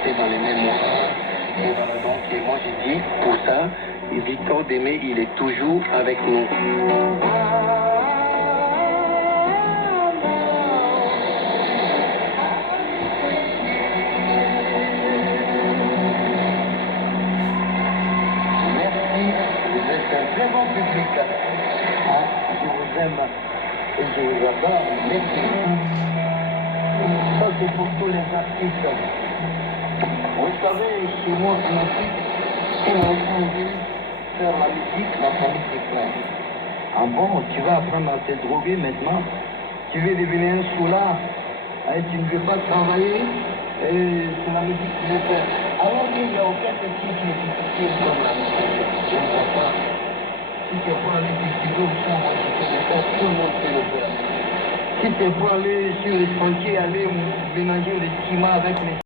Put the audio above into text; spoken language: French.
était dans les mémoires et dans le banquier. Moi j'ai dit, pour ça, Victor Démé, il est toujours avec nous. Merci, vous êtes un très bon public. Je vous aime et je vous adore. Merci. Ça c'est pour tous les artistes. Vous savez, chez moi en Afrique, si l'enfant veut faire la musique, la famille est prête. Ah bon, tu vas apprendre à te droguer maintenant, tu veux devenir un soulard, et tu ne veux pas travailler, et c'est la musique que tu veux faire. Alors il n'y a aucun petit qui est difficile comme la musique. Je ne vois pas. Si tu es pour aller cultiver au champ, moi je peux le faire, tout le monde peut le faire. Si tu es pour aller sur les chantiers, aller ménager les ciments avec les